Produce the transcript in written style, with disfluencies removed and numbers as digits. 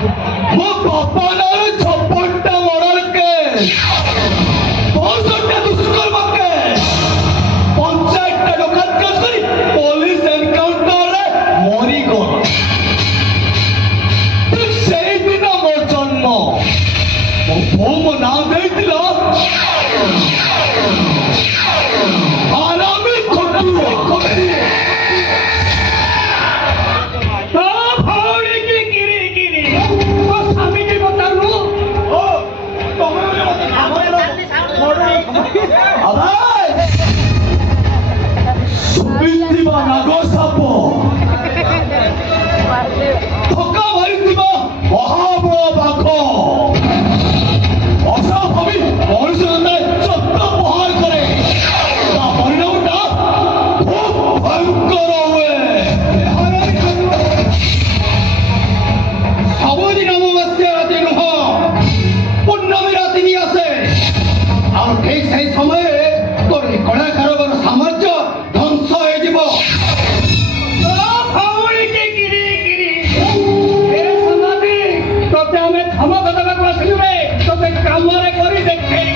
ମୋ ବାପା ନାଁରେ 56ଟା ମର୍ଡର କେସ୍, 62ଟା ଦୁଷ୍କର୍ମ କେସ୍, 50ଟା ଡକାୟତ କେସ୍ କରି ପୋଲିସ ଏନକାଉଣ୍ଟରରେ ମରିଗଲା। ଠିକ୍ ସେଇଦିନ ମୋ ଜନ୍ମ। ମୋ ବୋଉ ମୋ ନାଁ ଦେଇଥିଲା ଆରାମୀ ଖଟୁଆ। ସୁବିଥିବା ନାଗ ସାପ, ଠକା ମାରିଥିବା ମହାବଳ ବାଘ, ଅସାଭାବି ମଣିଷ ଚକ୍ର ପ୍ରହାର କରେ। ତା ପରିଣାମଟା ଖୁବ୍ ଭୟଙ୍କର ହୁଏ। ସବୁଦିନ ଅମାବାସ୍ୟା ରାତି ନୁହଁ, ପୂର୍ଣ୍ଣମୀ ରାତି ବି ଆସେ। ଆଉ ଠିକ୍ ସେଇ ସମୟରେ ତୋର ଏ କଳା କାରବାର ସାମର୍ଥ୍ୟ ଧ୍ୱଂସ ହେଇଯିବ। ତତେ ଆମେ ଧମକ ଦେବାକୁ ଆସିଲୁ ରେ, ତତେ କାମରେ କରି ଦେଖେଇ